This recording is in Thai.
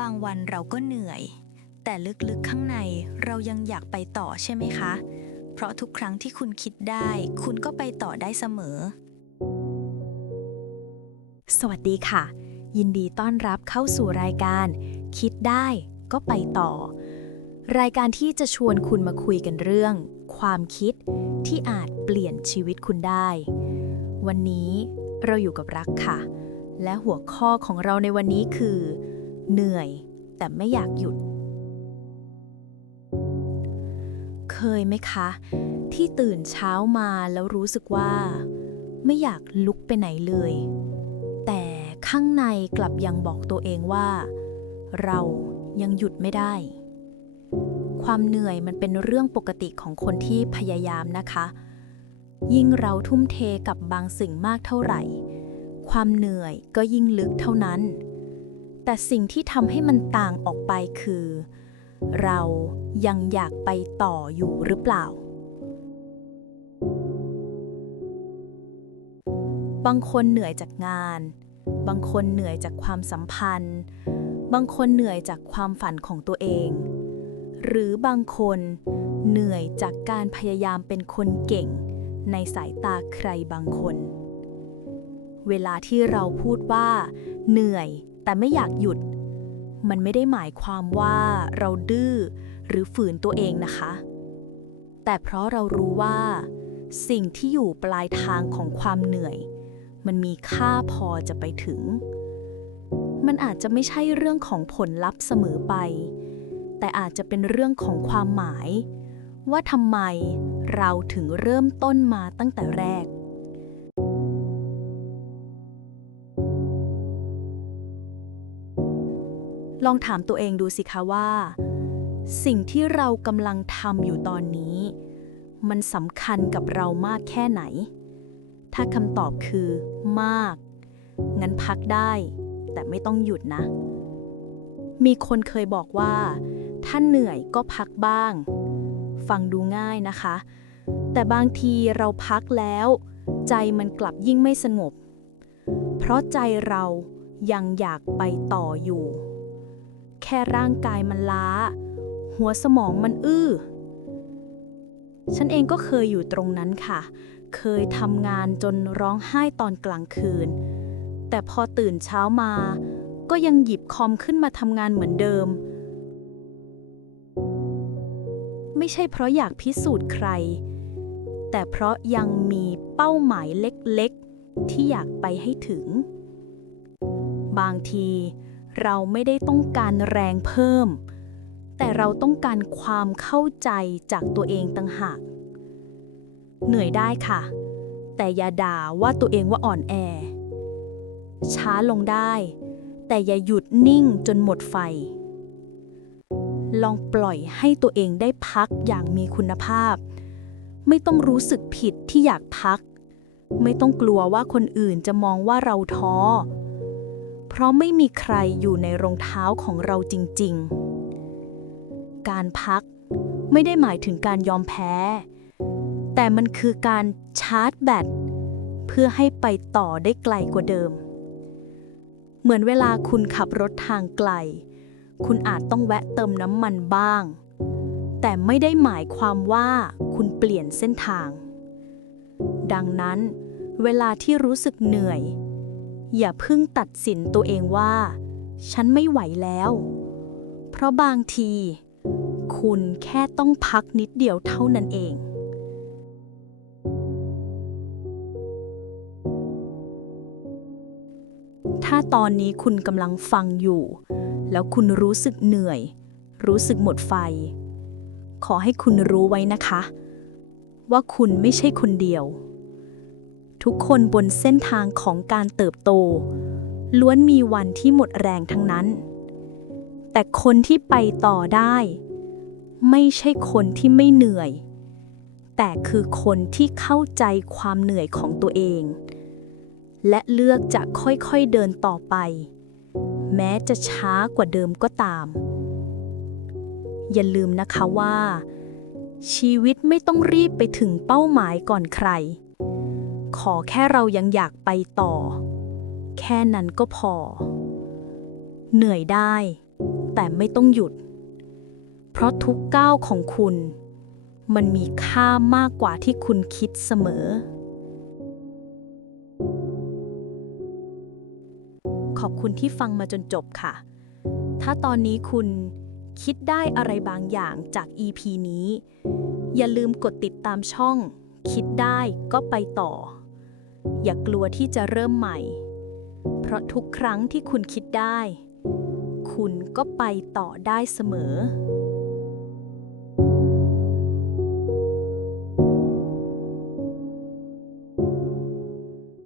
บางวันเราก็เหนื่อย แต่ลึกๆข้างในเรายังอยากไปต่อใช่ไหมคะ เพราะทุกครั้งที่คุณคิดได้ คุณก็ไปต่อได้เสมอ สวัสดีค่ะ ยินดีต้อนรับเข้าสู่รายการ คิดได้ก็ไปต่อ รายการที่จะชวนคุณมาคุยกันเรื่อง ความคิดที่อาจเปลี่ยนชีวิตคุณได้ วันนี้เราอยู่กับรักค่ะ และหัวข้อของเราในวันนี้คือ เหนื่อยแต่ไม่อยากหยุด เคยไหมคะ ที่ตื่นเช้ามาแล้วรู้สึกว่า ไม่อยากลุกไปไหนเลย แต่ข้างในกลับยังบอกตัวเองว่า เรายังหยุดไม่ได้ ความเหนื่อยมันเป็นเรื่องปกติของคนที่พยายามนะคะ ยิ่งเราทุ่มเทกับบางสิ่งมากเท่าไหร่ ความเหนื่อยก็ยิ่งลึกเท่านั้น แต่สิ่งที่ทำให้มันต่างออกไปคือ เรายังอยากไปต่ออยู่หรือเปล่า บางคนเหนื่อยจากงาน บางคนเหนื่อยจากความสัมพันธ์ บางคนเหนื่อยจากความฝันของตัวเอง หรือบางคนเหนื่อยจากการพยายามเป็นคนเก่ง ในสายตาใครบางคน เวลาที่เราพูดว่า เหนื่อย แต่ไม่อยากหยุด มันไม่ได้หมายความว่าเราดื้อหรือฝืนตัวเองนะคะ แต่เพราะเรารู้ว่า สิ่งที่อยู่ปลายทางของความเหนื่อย มันมีค่าพอจะไปถึง มันอาจจะไม่ใช่เรื่องของผลลัพธ์เสมอไป แต่อาจจะเป็นเรื่องของความหมาย ว่าทำไมเราถึงเริ่มต้นมาตั้งแต่แรก ลองถามตัวเองดูสิคะว่า สิ่งที่เรากำลังทำอยู่ตอนนี้ มันสำคัญกับเรามากแค่ไหน ถ้าคำตอบคือมาก งั้นพักได้ แต่ไม่ต้องหยุดนะ มีคนเคยบอกว่า ถ้าเหนื่อยก็พักบ้าง ฟังดูง่ายนะคะ แต่บางทีเราพักแล้ว ใจมันกลับยิ่งไม่สงบ เพราะใจเรายังอยากไปต่ออยู่ แค่ร่างกายมันล้า หัวสมองมันอื้อ ฉันเองก็เคยอยู่ตรงนั้นค่ะ เคยทำงานจนร้องไห้ตอนกลางคืน แต่พอตื่นเช้ามา ก็ยังหยิบคอมขึ้นมาทำงานเหมือนเดิม ไม่ใช่เพราะอยากพิสูจน์ใคร แต่เพราะยังมีเป้าหมายเล็กๆ ที่อยากไปให้ถึง บางที เราไม่ได้ต้องการแรงเพิ่ม แต่เราต้องการความเข้าใจจากตัวเองต่างหาก เหนื่อยได้ค่ะ แต่อย่าด่าว่าตัวเองว่าอ่อนแอ ช้าลงได้ แต่อย่าหยุดนิ่งจนหมดไฟ ลองปล่อยให้ตัวเองได้พักอย่างมีคุณภาพ ไม่ต้องรู้สึกผิดที่อยากพัก ไม่ต้องกลัวว่าคนอื่นจะมองว่าเราท้อ เพราะไม่มีใครอยู่ในรองเท้าของเราจริง ๆ การพักไม่ได้หมายถึงการยอมแพ้ แต่มันคือการชาร์จแบตเพื่อให้ไปต่อได้ไกลกว่าเดิม เหมือนเวลาคุณขับรถทางไกล คุณอาจต้องแวะเติมน้ำมันบ้าง แต่ไม่ได้หมายความว่าคุณเปลี่ยนเส้นทาง ดังนั้น เวลาที่รู้สึกเหนื่อย อย่าเพิ่งตัดสินตัวเองว่า ฉันไม่ไหวแล้ว เพราะบางที คุณแค่ต้องพักนิดเดียวเท่านั้นเอง ถ้าตอนนี้คุณกำลังฟังอยู่ แล้วคุณรู้สึกเหนื่อย รู้สึกหมดไฟ ขอให้คุณรู้ไว้นะคะ ว่าคุณไม่ใช่คนเดียว ทุกคนบนเส้นทางของการเติบโต ล้วนมีวันที่หมดแรงทั้งนั้น แต่คนที่ไปต่อได้ ไม่ใช่คนที่ไม่เหนื่อย แต่คือคนที่เข้าใจความเหนื่อยของตัวเอง และเลือกจะค่อยๆเดินต่อไป แม้จะช้ากว่าเดิมก็ตาม อย่าลืมนะคะว่าชีวิตไม่ต้องรีบไปถึงเป้าหมายก่อนใคร ขอแค่เรายังอยากไปต่อ แค่นั้นก็พอ เหนื่อยได้ แต่ไม่ต้องหยุด เพราะทุกก้าวของคุณ มันมีค่ามากกว่าที่คุณคิดเสมอ ขอบคุณที่ฟังมาจนจบค่ะ ถ้าตอนนี้คุณคิดได้อะไรบางอย่างจาก EP นี้ อย่าลืมกดติดตามช่อง คิดได้ก็ไปต่อ อย่ากลัวที่จะเริ่มใหม่ เพราะทุกครั้งที่คุณคิดได้ คุณก็ไปต่อได้เสมอ